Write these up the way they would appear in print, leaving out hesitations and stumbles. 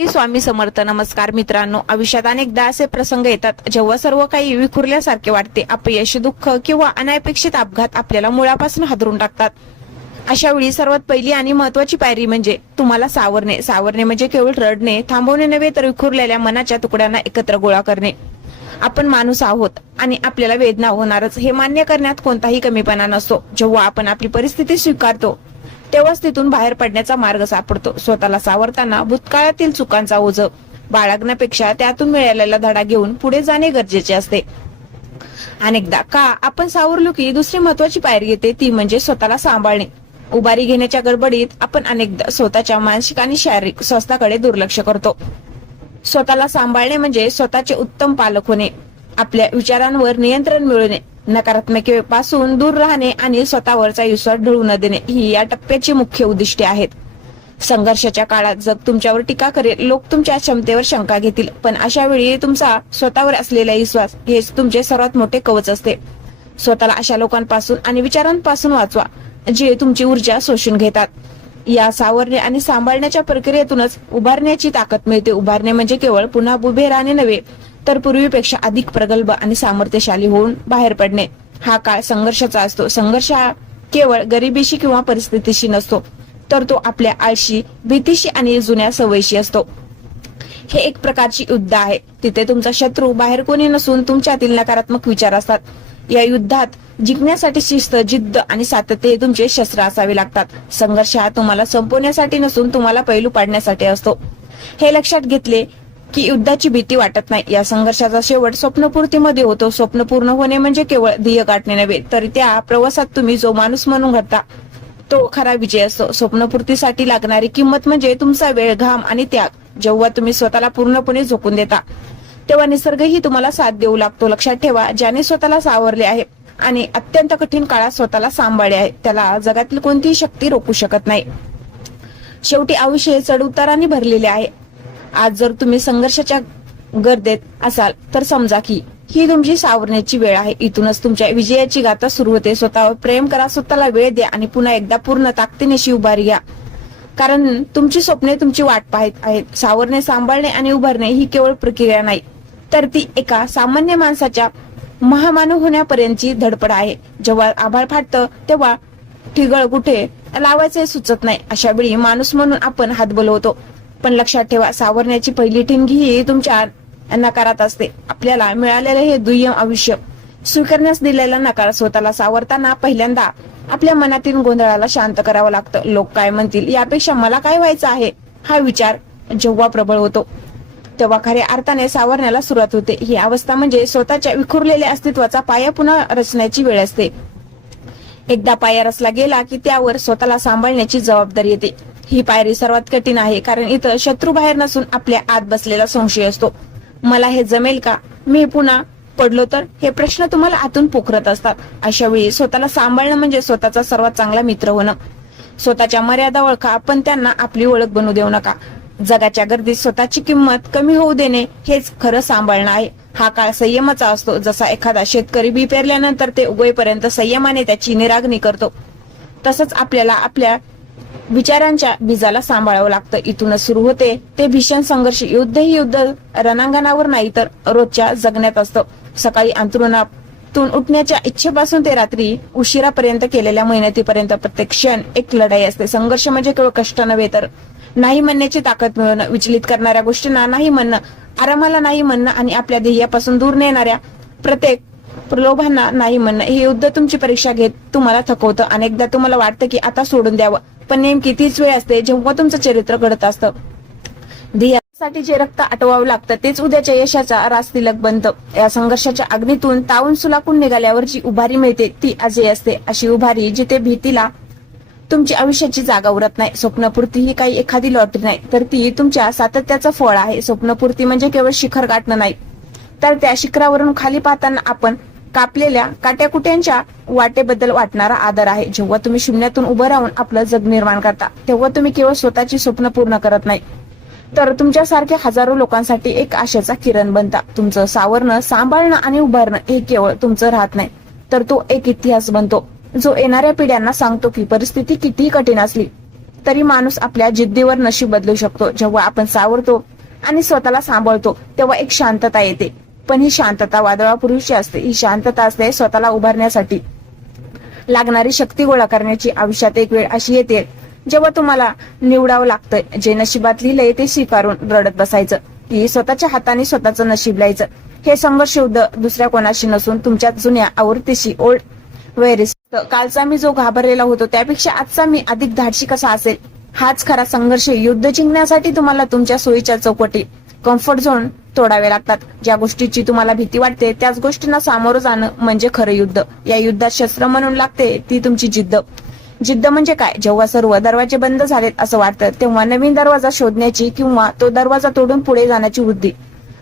स्वामी समर्थ. नमस्कार मित्रांनो, आयुष्यात अनेकदा असे प्रसंग येतात जेव्हा सर्व काही विखुरल्यासारखे वाटते. अपयश, दुःख किंवा अनपेक्षित अपघात आपल्याला मुळापासून हादरून टाकतात. अशा वेळी सर्वात पहिली आणि महत्वाची पायरी म्हणजे तुम्हाला सावरणे. सावरणे म्हणजे केवळ रडणे थांबवणे नव्हे, तर विखुरलेल्या मनाच्या तुकड्यांना एकत्र गोळा करणे. आपण माणूस आहोत आणि आपल्याला वेदना होणारच हे मान्य करण्यात कोणताही कमीपणा नसतो. जेव्हा आपण आपली परिस्थिती स्वीकारतो तेव्हाच तिथून बाहेर पडण्याचा मार्ग सापडतो. स्वतःला सावरताना भूतकाळातील चुकांचा ओझ बाळगण्यापेक्षा त्यातून मिळालेला धडा घेऊन पुढे जाणे गरजेचे असते. अनेकदा का आपण सावरलो की दुसरी महत्वाची पायरी येते, ती म्हणजे स्वतःला सांभाळणे. उभारी घेण्याच्या गडबडीत आपण अनेकदा स्वतःच्या मानसिक आणि शारीरिक स्वास्थ्याकडे दुर्लक्ष करतो. स्वतःला सांभाळणे म्हणजे स्वतःचे उत्तम पालक होणे, आपल्या विचारांवर नियंत्रण मिळवणे, नकारात्मकतेपासून दूर राहणे आणि स्वतःवरचा विश्वास ढळू न देणे ही या टप्प्याची मुख्य उद्दिष्टे आहेत. संघर्षाच्या काळात जग तुमच्यावर टीका करेल, लोक तुमच्या क्षमतेवर शंका घेतील, पण अशा वेळी तुमचा स्वतःवर असलेला विश्वास हेच तुमचे सर्वात मोठे कवच असते. स्वतःला अशा लोकांपासून आणि विचारांपासून वाचवा जे तुमची ऊर्जा शोषून घेतात. या सावरणे आणि सांभाळण्याच्या प्रक्रियेतूनच उभारण्याची ताकद मिळते. उभारणे म्हणजे केवळ पुन्हा उभे राहणे नव्हे, तर पूर्वीपेक्षा अधिक प्रगल्भ आणि सामर्थ्यशाली होऊन बाहेर पडणे. हा काळ संघर्षाचा असतो. संघर्ष हा केवळ गरिबीशी किंवा परिस्थितीशी नसतो, तर तो आपल्या आळशी, भीतीशी आणि जुन्या सवयीशी असतो. हे एक प्रकारची युद्ध आहे. तिथे तुमचा शत्रू बाहेर कोणी नसून तुमच्यातील नकारात्मक विचार असतात. या युद्धात जिंकण्यासाठी शिस्त, जिद्द आणि सातत्य हे तुमचे शस्त्र असावे लागतात. संघर्ष हा तुम्हाला संपवण्यासाठी नसून तुम्हाला पैलू पाडण्यासाठी असतो. हे लक्षात घेतले की युद्धाची भीती वाटत नाही. या संघर्षाचा शेवट स्वप्नपूर्तीमध्ये होतो. स्वप्न पूर्ण होणे म्हणजे केवळ ध्येय गाठणे नव्हे, तर त्या प्रवासात तुम्ही जो माणूस म्हणून घडता तो खरा विजय असतो. स्वप्नपूर्तीसाठी लागणारी किंमत म्हणजे तुमचा वेळ, घाम आणि त्याग. जेव्हा तुम्ही स्वतःला पूर्णपणे झोकून देता तेव्हा निसर्गही तुम्हाला साथ देऊ लागतो. लक्षात ठेवा, ज्याने स्वतःला सावरले आहे आणि अत्यंत कठीण काळात स्वतःला सांभाळले आहे त्याला जगातील कोणतीही शक्ती रोखू शकत नाही. शेवटी आयुष्य चढउतारांनी भरलेले आहे. आज जर तुम्ही संघर्षाच्या गर्दीत असाल तर समजा की ही तुमची सावरण्याची वेळ आहे. इथूनच तुमच्या विजयाची गाथा सुरू होते. स्वतःवर प्रेम करा, स्वतःला वेळ द्या आणि पुन्हा एकदा पूर्ण ताकदीनेशी उभारी घ्या, कारण तुमची स्वप्ने तुमची वाट पाहत आहेत. सावरणे, सांभाळणे आणि उभारणे ही केवळ प्रक्रिया नाही, तर ती एका सामान्य माणसाच्या महामानव होण्यापर्यंतची धडपड आहे. जेव्हा आभाळ फाटतं तेव्हा ठिगळ कुठे लावायचे सुचत नाही. अशा वेळी माणूस म्हणून आपण हात बोलवतो, पण लक्षात ठेवा, सावरण्याची पहिली ठिणगी ही तुमच्या नकारात असते. आपल्याला मिळालेले हे दुय्यम आयुष्य स्वीकारण्यास दिलेला नकार. स्वतःला सावरताना पहिल्यांदा आपल्या मनातील गोंधळाला शांत करावं लागतं. लोक काय म्हणतील यापेक्षा मला काय व्हायचं आहे हा विचार जेव्हा प्रबळ होतो तेव्हा खऱ्या अर्थाने सावरण्याला सुरुवात होते. ही अवस्था म्हणजे स्वतःच्या विखुरलेल्या अस्तित्वाचा पाया पुन्हा रचण्याची वेळ असते. एकदा पाया रचला गेला की त्यावर स्वतःला सांभाळण्याची जबाबदारी येते. ही पायरी सर्वात कठीण आहे, कारण इथं शत्रू बाहेर नसून आपल्या आत बसलेला संशय असतो. मला हे जमेल का? मी पुन्हा पडलो तर? हे प्रश्न तुम्हाला आतून पोखरत असतात. अशा वेळी स्वतःला सांभाळणं म्हणजे स्वतःचा सर्वात चांगला मित्र होणं. स्वतःच्या मर्यादा ओळखा, पण त्यांना आपली ओळख बनू देऊ नका. जगाच्या गर्दीत स्वतःची किंमत कमी होऊ देणे हेच खरं सांभाळणं आहे. हा काळ संयमाचा असतो. जसा एखादा शेतकरी बी पेरल्यानंतर ते उगवेपर्यंत संयमाने त्याची निरागणी करतो, तसंच आपल्याला आपल्या विचारांच्या बीजाला सांभाळावं लागतं. इथूनच सुरू होते ते भीषण संघर्ष. युद्ध ही युद्ध रणांगणावर नाही, तर रोजच्या जगण्यात असतं. सकाळी अंथरुणातून उठण्याच्या इच्छेपासून ते रात्री उशिरापर्यंत केलेल्या मेहनतीपर्यंत प्रत्येक क्षण एक लढाई असते. संघर्ष म्हणजे केवळ कष्ट नव्हे, तर नाही म्हणण्याची ताकद मिळवणं, विचलित करणाऱ्या गोष्टींना नाही म्हणणं, आरामाला नाही म्हणणं आणि आपल्या ध्येयापासून दूर नेणाऱ्या प्रत्येक प्रलोभांना नाही म्हणणं. हे युद्ध तुमची परीक्षा घेत तुम्हाला थकवतं. अनेकदा तुम्हाला वाटतं की आता सोडून द्यावं, पण नेमकी तीच वेळ असते जेव्हा तुमचं चरित्र घडत असतं. ध्येयासाठी जे रक्त आटवावं लागतं तेच उद्याच्या यशाचा राजतिलक बनतं. या संघर्षाच्या अग्नीतून तावून सुलाखून निघाल्यावर जी उभारी मिळते ती अजय असते. अशी उभारी जिथे भीतीला तुमची आयुष्याची जागा उरत नाही. स्वप्नपूर्ती ही काही एखादी लॉटरी नाही, तर ती तुमच्या सातत्याचं फळ आहे. स्वप्नपूर्ती म्हणजे केवळ शिखर गाठणं नाही, तर त्या शिखरावरून खाली पाहताना आपण कापलेल्या काट्याकुट्यांच्या वाटेबद्दल वाटणारा आदर आहे. जेव्हा तुम्ही शून्यातून उभं राहून आपलं जग निर्माण करता तेव्हा तुम्ही केवळ स्वतःची स्वप्न पूर्ण करत नाही, तर तुमच्यासारख्या हजारो लोकांसाठी एक आशेचा किरण बनता. तुमचं सावरणं, सांभाळणं आणि उभारणं हे केवळ तुमचं राहत नाही, तर तो एक इतिहास बनतो जो येणाऱ्या पिढ्यांना सांगतो की परिस्थिती कितीही कठीण असली तरी माणूस आपल्या जिद्दीवर नशीब बदलू शकतो. जेव्हा आपण सावरतो आणि स्वतःला सांभाळतो तेव्हा एक शांतता येते. पण ही शांतता वादळापूर्वीची असते. ही शांतता असते स्वतःला उभारण्यासाठी लागणारी शक्ती गोळा करण्याची. आयुष्यात एक वेळ अशी येते जेव्हा तुम्हाला निवडावं लागतंय. जे नशिबात लिहिलंय ते स्वीकारून रडत बसायचं की स्वतःच्या हाताने स्वतःचं नशीब लिहायचं. हे संघर्ष युद्ध दुसऱ्या कोणाशी नसून तुमच्या जुन्या आवृत्तीशी, ओल्ड वैरिस. कालचा मी जो घाबरलेला होतो त्यापेक्षा आजचा मी अधिक धाडसी कसा असेल, हाच खरा संघर्ष. युद्ध जिंकण्यासाठी तुम्हाला तुमच्या सोयीच्या चौकटी, कम्फर्ट झोन तोडावे लागतात. ज्या गोष्टीची तुम्हाला भीती वाटते त्याच गोष्टींना सामोरं जाणं म्हणजे खरं युद्ध. या युद्धात शस्त्र म्हणून लागते ती तुमची जिद्द. जिद्द म्हणजे काय? जेव्हा सर्व दरवाजे बंद झालेत असं वाटतं तेव्हा नवीन दरवाजा शोधण्याची किंवा तो दरवाजा तोडून पुढे जाण्याची वृत्ती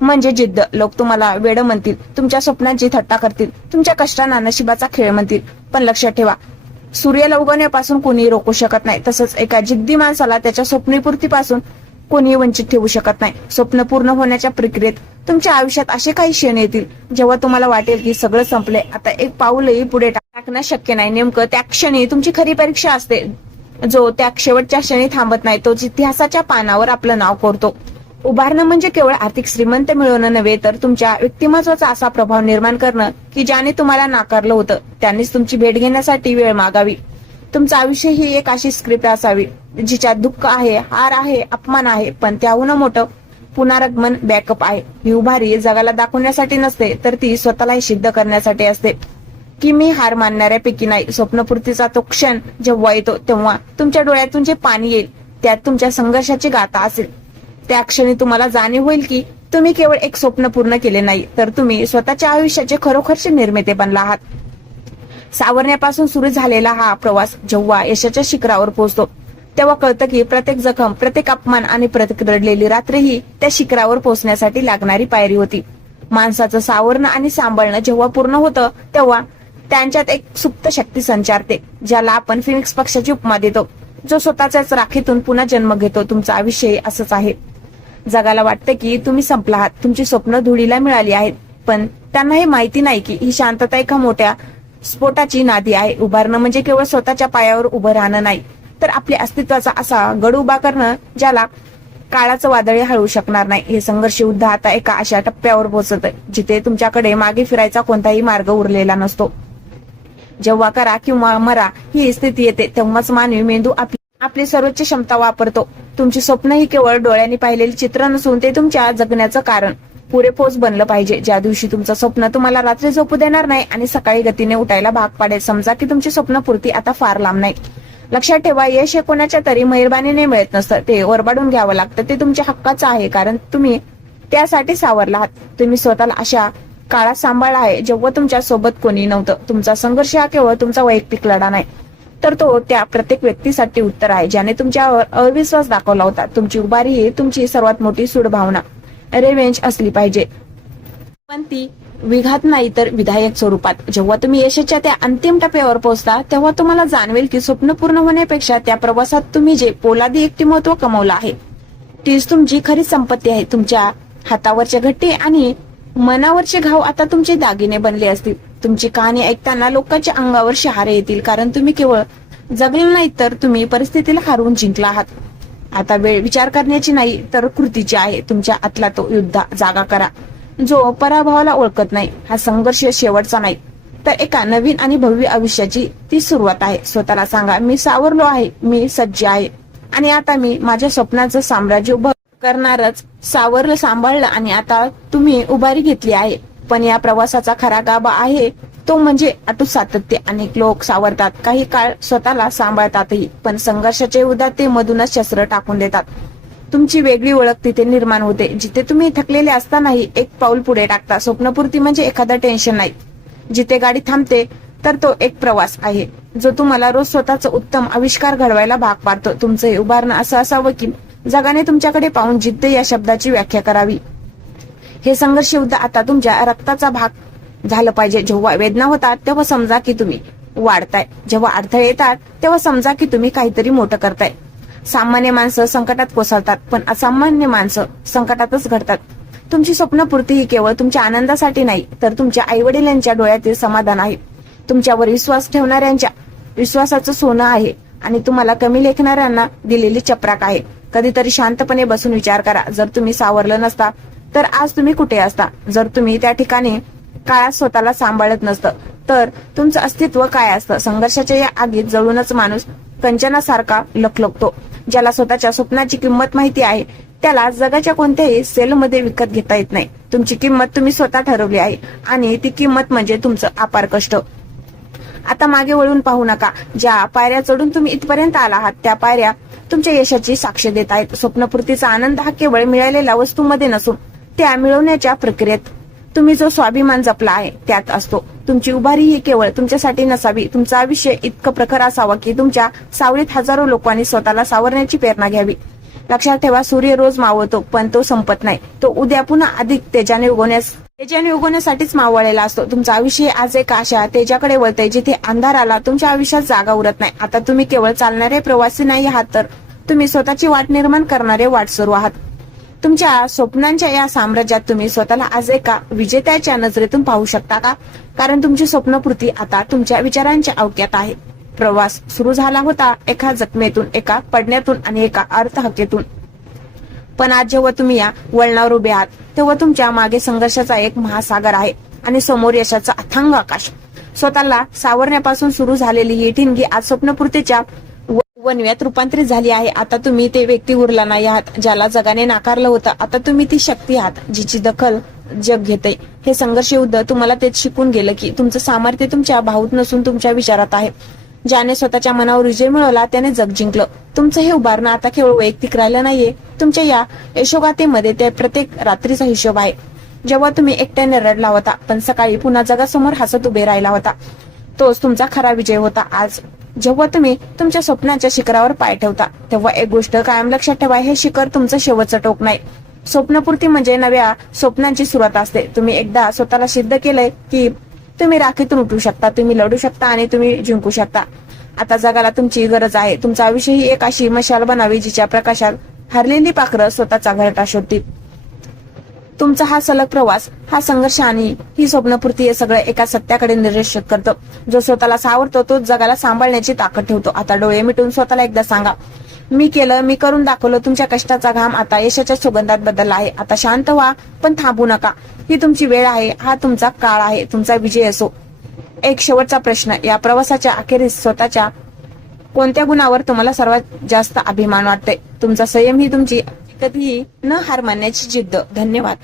म्हणजे जिद्द. लोक तुम्हाला वेड म्हणतील, तुमच्या स्वप्नांची थट्टा करतील, तुमच्या कष्टांना नशिबाचा खेळ म्हणतील. पण लक्षात ठेवा, सूर्याला उगवण्यापासून कोणी रोखू शकत नाही. तसंच एका जिद्दी माणसाला त्याच्या स्वप्नपूर्तीपासून कोणी वंचित ठेवू शकत नाही. स्वप्न पूर्ण होण्याच्या प्रक्रियेत तुमच्या आयुष्यात असे काही क्षण येतील जेव्हा तुम्हाला वाटेल की सगळं संपले, आता एक पाऊलही पुढे टाकणं शक्य नाही. नेमकं त्या क्षणी तुमची खरी परीक्षा असते. जो त्या शेवटच्या क्षणी थांबत नाही तोच इतिहासाच्या पानावर आपलं नाव कोरतो. उभारणं म्हणजे केवळ आर्थिक श्रीमंत मिळवणं नव्हे, तर तुमच्या व्यक्तिमत्वाचा असा प्रभाव निर्माण करणं की ज्याने तुम्हाला नाकारलं होतं त्यांनीच तुमची भेट घेण्यासाठी वेळ मागावी. तुमचं आयुष्य ही एक अशी स्क्रिप्ट असावी जिच्यात दुःख आहे, हार आहे, अपमान आहे, पण त्याहून मोठं पुनरागमन, बॅकअप आहे. ही उभारी जगाला दाखवण्यासाठी नसते, तर ती स्वतःलाही सिद्ध करण्यासाठी असते की मी हार मानणाऱ्यापैकी नाही. स्वप्नपूर्तीचा तो क्षण जेव्हा येतो तेव्हा तुमच्या डोळ्यातून जे पाणी येईल त्यात तुमच्या संघर्षाची गाथा असेल. त्या क्षणी तुम्हाला जाणीव होईल की तुम्ही केवळ एक स्वप्न पूर्ण केले नाही, तर तुम्ही स्वतःच्या आयुष्याचे खरोखरचे निर्माते बनला आहात. सावरण्यापासून सुरू झालेला हा प्रवास जेव्हा यशाच्या शिखरावर पोहोचतो तेव्हा कळतं की प्रत्येक जखम, प्रत्येक अपमान आणि प्रत्येक रडलेली रात्र ही त्या शिखरावर पोहोचण्यासाठी लागणारी पायरी होती. माणसाचं सावरणं आणि सांभाळणं जेव्हा पूर्ण होतं तेव्हा त्यांच्यात एक सुप्त शक्ती संचारते, ज्याला आपण फिनिक्स पक्षाची उपमा देतो, जो स्वतःच्याच राखीतून पुन्हा जन्म घेतो. तुमचं आयुष्य असंच आहे. जगाला वाटतं की तुम्ही संपला आहात, तुमची स्वप्न धुळीला मिळाली आहेत, पण त्यांना हे माहिती नाही की ही शांतता एका मोठ्या स्फोटाची नादी आहे. उभारणं म्हणजे केवळ स्वतःच्या पायावर उभं राहणं नाही, तर आपल्या अस्तित्वाचा असा गड उभा करणं ज्याला काळाचं वादळ हळवू शकणार नाही. हे संघर्ष युद्ध आता एका अशा टप्प्यावर पोहोचत जिथे तुमच्याकडे मागे फिरायचा कोणताही मार्ग उरलेला नसतो. जेव्हा करा किंवा मरा ही स्थिती येते तेव्हाच मानवी मेंदू आपली सर्वोच्च क्षमता वापरतो. तुमची स्वप्न ही केवळ डोळ्यांनी पाहिलेली चित्र नसून ते तुमच्या जगण्याचं कारण पुरेपोस बनलं पाहिजे. ज्या दिवशी तुमचं स्वप्न तुम्हाला रात्री झोपू देणार नाही आणि सकाळी गतीने उठायला भाग पाडेल, समजा की तुमची स्वप्नपूर्ती आता फार लांब नाही. लक्षात ठेवा, यश हे कोणाच्या तरी मेहरबानीने मिळत नसतं, ते वरबाडून घ्यावं लागतं. ते तुमच्या हक्काचं आहे कारण तुम्ही त्यासाठी सावरला आहात. तुम्ही स्वतःला अशा काळात सांभाळला आहे जेव्हा तुमच्या सोबत कोणी नव्हतं. तुमचा संघर्ष हा केवळ तुमचा वैयक्तिक लढा नाही, तर तो त्या प्रत्येक व्यक्तीसाठी उत्तर आहे ज्याने तुमच्यावर अविश्वास दाखवला होता. तुमची उभारी ही तुमची सर्वात मोठी सूड भावना, रेव्हेंज असली पाहिजे, पण ती विघात नाही तर विधायक स्वरूपात. जेव्हा तुम्ही यशाच्या त्या अंतिम टप्प्यावर पोहोचता तेव्हा तुम्हाला जाणवेल की स्वप्न पूर्ण होण्यापेक्षा त्या प्रवासात तुम्ही जे पोलादी व्यक्तिमत्व कमवलं आहे तीच तुमची खरी संपत्ती आहे. तुमच्या हातावरचे घट्टे आणि मनावरचे घाव आता तुमचे दागिने बनले असतील. तुमची कहाणी ऐकताना लोकांच्या अंगावर शहारे येतील, कारण तुम्ही केवळ जगले नाही तर तुम्ही परिस्थितीला हरवून जिंकला आहात. आता वेळ विचार करण्याची नाही तर कृतीची आहे. तुमच्या आतला तो युद्ध जागा करा जो पराभवाला ओळखत नाही. हा संघर्ष शेवटचा नाही, तर एका नवीन आणि भव्य आयुष्याची ती सुरुवात आहे. स्वतःला सांगा, मी सावरलो आहे, मी सज्ज आहे आणि आता मी माझ्या स्वप्नाचं साम्राज्य उभं करणारच. सावरलं, सांभाळलं आणि आता तुम्ही उभारी घेतली आहे. पण या प्रवासाचा खरा गाभा आहे तो म्हणजे अटूट सातत्य. अनेक लोक सावरतात, काही काळ स्वतःला सांभाळतातही, पण संघर्षाच्या युद्धात ते मधूनच शस्त्र टाकून देतात. तुमची वेगळी ओळख तिथे निर्माण होते जिथे तुम्ही थकलेले असतानाही एक पाऊल पुढे टाकता. स्वप्नपूर्ती म्हणजे एखादं टेन्शन नाही जिथे गाडी थांबते, तर तो एक प्रवास आहे जो तुम्हाला रोज स्वतःचा उत्तम आविष्कार घडवायला भाग पाडतो. तुमचं हे उभारणं असं असावं की जगाने तुमच्याकडे पाहून जिद्द या शब्दाची व्याख्या करावी. हे संघर्ष युद्ध आता तुमच्या रक्ताचा भाग झालं पाहिजे. जेव्हा वेदना होतात तेव्हा समजा की तुम्ही वाढताय, जेव्हा अडथळे येतात तेव्हा समजा की तुम्ही काहीतरी मोठं करताय. सामान्य माणसं संकटात कोसळतात, पण असामान्य माणसं संकटातच घडतात. तुमची स्वप्नपूर्ती ही केवळ तुमच्या आनंदासाठी नाही, तर तुमच्या आईवडिलांच्या डोळ्यातील समाधान आहे. तुमच्यावर विश्वास ठेवणाऱ्यांच्या विश्वासाचं सोनं आहे आणि तुम्हाला कमी लेखणाऱ्यांना दिलेली चपराक आहे. कधीतरी शांतपणे बसून विचार करा, जर तुम्ही सावरलं नसता तर आज तुम्ही कुठे असता? जर तुम्ही त्या ठिकाणी काळात स्वतःला सांभाळत नसतं तर तुमचं अस्तित्व काय असतं? संघर्षाच्या या आगीत जळूनच माणूस कंचनासारखा लखलखतो. ज्याला स्वतःच्या स्वप्नाची किंमत माहिती आहे त्याला जगाच्या कोणत्याही सेलमध्ये विकत घेता येत नाही. तुमची किंमत तुम्ही स्वतः ठरवली आहे आणि ती किंमत म्हणजे तुमचं अपार कष्ट. आता मागे वळून पाहू नका. ज्या पायऱ्या चढून तुम्ही इथपर्यंत आला आहात त्या पायऱ्या तुमच्या यशाची साक्ष देत आहेत. स्वप्नपूर्तीचा आनंद हा केवळ मिळालेल्या वस्तूंमध्ये नसून त्या मिळवण्याच्या प्रक्रियेत तुम्ही जो स्वाभिमान जपला आहे त्यात असतो. तुमची उभारी ही केवळ तुमच्यासाठी नसावी, तुमचं आयुष्य इतकं प्रखर असावं की तुमच्या सावलीत हजारो लोकांनी स्वतःला सावरण्याची प्रेरणा घ्यावी. लक्षात ठेवा, सूर्य रोज मावळतो पण तो संपत नाही. तो उद्या पुन्हा अधिक तेजाने उगवण्यासाठीच मावळलेला असतो. तुमचं आयुष्य आज एक अशा तेजाकडे वळतंय जिथे अंधार आला तुमच्या आयुष्यात जागा उरत नाही. आता तुम्ही केवळ चालणारे प्रवासी नाही आहात तर तुम्ही स्वतःची वाट निर्माण करणारे वाटसरू आहात. तुमच्या स्वप्नांच्या या साम्राज्यात तुम्ही स्वतःला आज एका विजेत्याच्या नजरेतून पाहू शकता का? कारण तुमची स्वप्नपूर्ती आता तुमच्या विचारांच्या अवक्यात आहे. प्रवास सुरू झाला होता एका जखमेतून, एका पडण्यातून आणि एका अर्थहत्येतून. पण आज जेव्हा तुम्ही या वळणावर उभे आहात तेव्हा तुमच्या मागे संघर्षाचा एक महासागर आहे आणि समोर यशाचा अथांग आकाश. स्वतःला सावरण्यापासून सुरू झालेली ही ठिणगी आज स्वप्नपूर्तीच्या वनव्यात रूपांतरित झाली आहे. आता तुम्ही ते व्यक्ती उरला नाही आहात ज्याला जगाने नाकारलं होतं. आता तुम्ही ती शक्ती आहात जिची दखल जग घेते. हे संघर्ष युद्ध तुम्हाला तेच शिकून गेलं की तुमचं सामर्थ्य तुमच्या भावूत नसून तुमच्या विचारात आहे. ज्याने स्वतःच्या मनावर विजय मिळवला त्याने जग जिंकलं. तुमचं हे उभारणं आता केवळ वैयक्तिक राहिलं नाहीये, तुमच्या या यशोगाथेमध्ये ते प्रत्येक रात्रीचा हिशोब आहे. जेव्हा तुम्ही एकट्याने रडला होता पण सकाळी पुन्हा जगासमोर हसत उभे राहिला होता, तोच तुमचा खरा विजय होता. आज जेव्हा तुम्ही तुमच्या स्वप्नाच्या शिखरावर पाय ठेवता तेव्हा एक गोष्ट कायम लक्षात ठेवा, हे शिखर तुमचं शेवटचं टोक नाही. स्वप्नपूर्ती म्हणजे नव्या स्वप्नांची सुरुवात असते. तुम्ही एकदा स्वतःला सिद्ध केलंय की तुम्ही राखीतून उठू शकता, तुम्ही लढू शकता आणि तुम्ही जिंकू शकता. आता जगाला तुमची गरज आहे. तुमचं आयुष्य ही एक अशी मशाल बनावी जिच्या प्रकाशात हरलेली पाखरं स्वतःचा घरटा शोधतील. तुमचा हा सलग प्रवास, हा संघर्ष आणि ही स्वप्नपूर्ती हे सगळं एका सत्याकडे निर्देशित करतं. जो स्वतःला सावरतो तोच जगाला सांभाळण्याची ताकद ठेवतो. आता डोळे मिटून स्वतःला एकदा सांगा, मी केलं, मी करून दाखवलं. तुमच्या कष्टाचा घाम आता यशाच्या सुगंधात बदलला आहे. आता शांत व्हा पण थांबू नका. ही तुमची वेळ आहे, हा तुमचा काळ आहे, तुमचा विजय असो. एक शेवटचा प्रश्न, या प्रवासाच्या अखेरीस स्वतःच्या कोणत्या गुणावर तुम्हाला सर्वात जास्त अभिमान वाटतोय? तुमचा संयम ही तुमची कधीही न हार मानण्याची जिद्द. धन्यवाद.